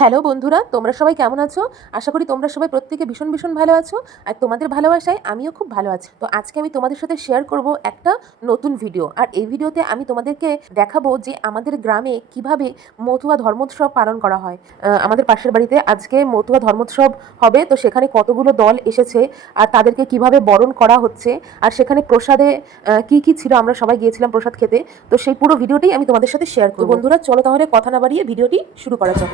Hello বন্ধুরা, তোমরা সবাই কেমন আছো? আশা করি তোমরা সবাই প্রত্যেকে ভীষণ ভালো আছো। আর তোমাদের ভালোবাসায় আমিও খুব ভালো আছি। তো আজকে আমি তোমাদের সাথে শেয়ার করব একটা নতুন ভিডিও। আর এই ভিডিওতে আমি তোমাদেরকে দেখাবো যে আমাদের গ্রামে কিভাবে মতুয়া ধর্মোৎসব পালন করা হয়। আমাদের পাশের বাড়িতে আজকে মতুয়া ধর্মোৎসব হবে, তো সেখানে কতগুলো দল এসেছে আর তাদেরকে কিভাবে বরণ করা হচ্ছে, আর সেখানে প্রসাদে কি ছিল, আমরা সবাই গিয়েছিলাম প্রসাদ খেতে। তো সেই পুরো ভিডিওটাই আমি তোমাদের সাথে শেয়ার করব। বন্ধুরা চলো তাহলে কথা না বাড়িয়ে ভিডিওটি শুরু করা যাক।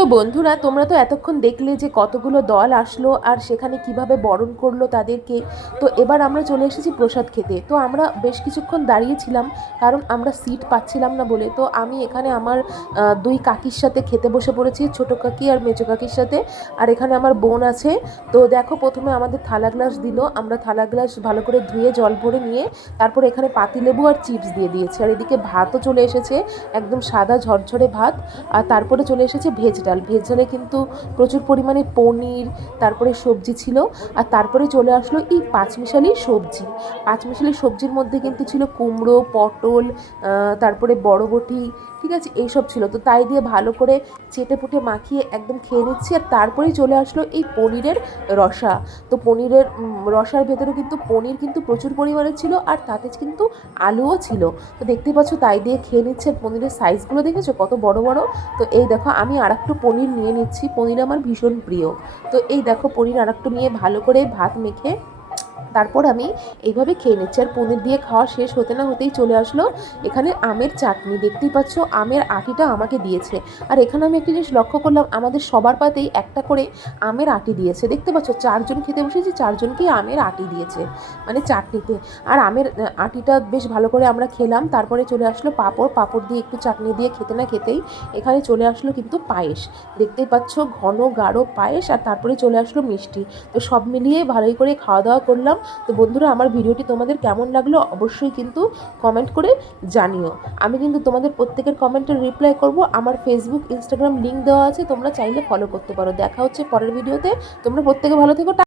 তো বন্ধুরা, তোমরা তো এতক্ষণ দেখলে যে কতগুলো দল আসলো আর সেখানে কিভাবে বরণ করলো তাদেরকে। তো এবার আমরা চলে এসেছি প্রসাদ খেতে। তো আমরা বেশ কিছুক্ষণ দাঁড়িয়েছিলাম, কারণ আমরা সিট পাচ্ছিলাম না বলে। তো আমি এখানে আমার দুই কাকির সাথে খেতে বসে পড়েছি, ছোটো কাকি আর মেজো কাকির সাথে। আর এখানে আমার বোন আছে। তো দেখো, প্রথমে আমাদের থালা গ্লাস দিল, আমরা থালা গ্লাস ভালো করে ধুয়ে জল ভরে নিয়ে তারপরে এখানে পাতিলেবু আর চিপস দিয়ে দিয়েছে। আর এদিকে ভাতও চলে এসেছে, একদম সাদা ঝরঝরে ভাত। আর তারপরে চলে এসেছে ভেজ ডাল। ভেজ ডালে কিন্তু প্রচুর পরিমাণে পনির, তারপরে সবজি ছিল। আর তারপরে চলে আসলো এই পাঁচমিশালি সবজি। পাঁচমিশালি সবজির মধ্যে কিন্তু ছিল কুমড়ো, পটল, তারপরে বরবটি, ঠিক আছে, এইসব ছিল। তো তাই দিয়ে ভালো করে চেটে পুটে মাখিয়ে একদম খেয়ে নিচ্ছি। আর তারপরেই চলে আসলো এই পনিরের রসা। তো পনিরের রসার ভেতরে কিন্তু পনির কিন্তু প্রচুর পরিমাণে ছিল, আর তাতে কিন্তু আলুও ছিল। তো দেখতেই পাচ্ছ, তাই দিয়ে খেয়ে নিচ্ছে। পনিরের সাইজগুলো দেখেছো কত বড় বড়। তো এই দেখো, আমি আরেকটু পনির নিয়ে নিচ্ছি। পনির আমার ভীষণ প্রিয়। তো এই দেখো, পনির আরেকটু নিয়ে ভালো করে ভাত মেখে তারপর আমি এইভাবে খেয়ে নিচ্ছি। আর পনির দিয়ে খাওয়া শেষ হতে না হতেই চলে আসলো এখানে আমের চাটনি। দেখতেই পাচ্ছ, আমের আটিটা আমাকে দিয়েছে। আর এখানে আমি একটা জিনিস লক্ষ্য করলাম, আমাদের সবার পাতেই একটা করে আমের আটি দিয়েছে। দেখতে পাচ্ছ, 4 জন খেতে বসেছি, 4 জনকেই আমের আটি দিয়েছে, মানে চাটনিতে। আর আমের আটিটা বেশ ভালো করে আমরা খেলাম। তারপরে চলে আসলো পাঁপড় দিয়ে একটু চাটনি দিয়ে খেতে না খেতেই এখানে চলে আসলো কিন্তু পায়েস। দেখতেই পাচ্ছ, ঘন গাঢ় পায়েস। আর তারপরে চলে আসলো মিষ্টি। তো সব মিলিয়ে ভালোই করে খাওয়া দাওয়া করলাম। তো বন্ধুরা, আমার ভিডিওটি তোমাদের কেমন লাগলো অবশ্যই কিন্তু কমেন্ট করে জানিও। আমি কিন্তু তোমাদের প্রত্যেকের কমেন্টের রিপ্লাই করব। আমার ফেসবুক, ইনস্টাগ্রাম লিঙ্ক দেওয়া আছে, তোমরা চাইলে ফলো করতে পারো। দেখা হচ্ছে পরের ভিডিওতে। তোমরা প্রত্যেকে ভালো থেকো।